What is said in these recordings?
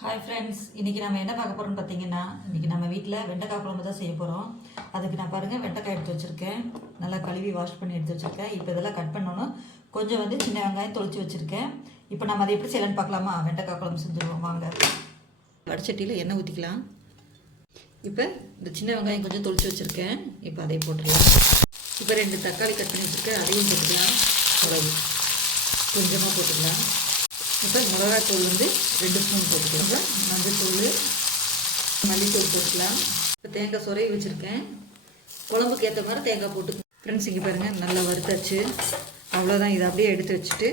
Hi friends, இன்றைக்கி நம்ம என்ன பார்க்க போகிறோம்னு பார்த்தீங்கன்னா, இன்றைக்கி நம்ம வீட்டில் வெண்டைக்காய் குழம்பு தான் செய்ய போகிறோம். அதுக்கு நான் பாருங்கள் வெண்டைக்காய் எடுத்து வச்சுருக்கேன், நல்லா கழுவி வாஷ் பண்ணி எடுத்து வச்சுருக்கேன். இப்போ இதெல்லாம் கட் பண்ணணும். கொஞ்சம் சின்ன வெங்காயம் தொளிச்சு வச்சுருக்கேன். இப்போ நம்ம அதை எப்படி செய்யலான்னு பார்க்கலாமா? வெண்டைக்காய் குழம்பு செஞ்சுருவோம் வாங்க. வடச்சட்டியில் எண்ணெய் ஊற்றிக்கலாம். இப்போ இந்த சின்ன வெங்காயம் கொஞ்சம் தொளிச்சு வச்சுருக்கேன், இப்போ அதை போட்டுடலாம். இப்போ 2 தக்காளி கட் பண்ணி வச்சுருக்கேன், அதையும் போட்டுக்கலாம். மிளகு கொஞ்சமாக போட்டுக்கலாம். இப்போ மிளகாத்தூள் 2 ஸ்பூன் போட்டுக்கலாம். மஞ்சள்தூள், மல்லித்தூள் போட்டுக்கலாம். இப்போ தேங்காய் சொரையை வச்சுருக்கேன், குழம்புக்கு ஏற்ற மாதிரி தேங்காய் போட்டு. ஃப்ரெண்ட்ஸ் இங்கே பாருங்கள், நல்லா வறுத்தாச்சு. அவ்வளோதான், இதை அப்படியே எடுத்து வச்சுட்டு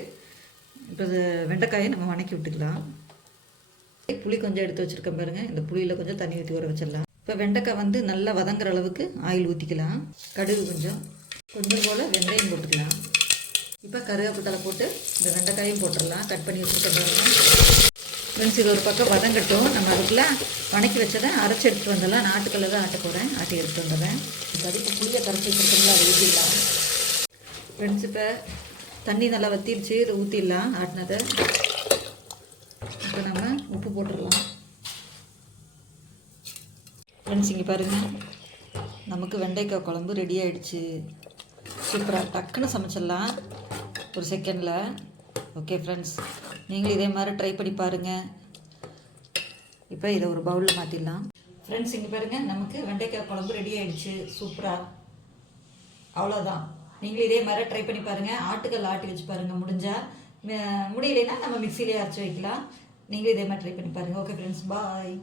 இப்போ வெண்டைக்காயை நம்ம வணக்கி விட்டுக்கலாம். புளி கொஞ்சம் எடுத்து வச்சுருக்கேன் பாருங்கள், இந்த புளியில் கொஞ்சம் தண்ணி ஊற்றி ஊற வச்சிடலாம். இப்போ வெண்டைக்காய் நல்லா வதங்குற அளவுக்கு ஆயில் ஊற்றிக்கலாம். கடுகு கொஞ்சம் போல் வெந்தயம் போட்டுக்கலாம். இப்போ கருவேப்பிலை போட்டு இந்த வெண்டைக்காயும் போட்டுடலாம். கட் பண்ணி வச்சுருக்கேன். ஃப்ரெண்ட்ஸ் இது ஒரு பக்கம் வதங்கட்டும். நம்ம அதுக்குள்ளே வணக்கி வச்சதை அரைச்சி எடுத்துகிட்டு வந்துடலாம். நாட்டுக்கல்ல தான் ஆட்ட போகிறேன், ஆட்டி எடுத்துகிட்டு வந்துடுறேன். அதுக்கு புளியை கரைச்சி வச்சுருக்கோங்களா, அதை ஊற்றிடலாம். ஃப்ரெண்ட்ஸ் இப்போ தண்ணி நல்லா வற்றிடுச்சு, இதை ஊற்றிடலாம் ஆட்டினதை. இப்போ நம்ம உப்பு போட்டுடலாம். ஃப்ரெண்ட்ஸ் இங்கே பாருங்கள், நமக்கு வெண்டைக்காய் குழம்பு ரெடி ஆகிடுச்சு. சூப்பராக டக்குன்னு சமைச்சிடலாம் ஒரு செகண்டில். ஓகே ஃப்ரெண்ட்ஸ், நீங்களும் இதே மாதிரி ட்ரை பண்ணி பாருங்கள். இப்போ இதை ஒரு பவுலில் மாற்றிடலாம். ஃப்ரெண்ட்ஸ் இங்கே பாருங்கள், நமக்கு வெண்டைக்காய் குழம்பு ரெடி ஆகிடுச்சு சூப்பராக. அவ்வளோதான், நீங்களும் இதே மாதிரி ட்ரை பண்ணி பாருங்கள். ஆட்டுக்கல் ஆட்டி வச்சு பாருங்கள், முடியலைன்னா நம்ம மிக்சியிலே அரைச்சி வைக்கலாம். நீங்களும் இதே மாதிரி ட்ரை பண்ணி பாருங்கள். ஓகே ஃப்ரெண்ட்ஸ், பாய்.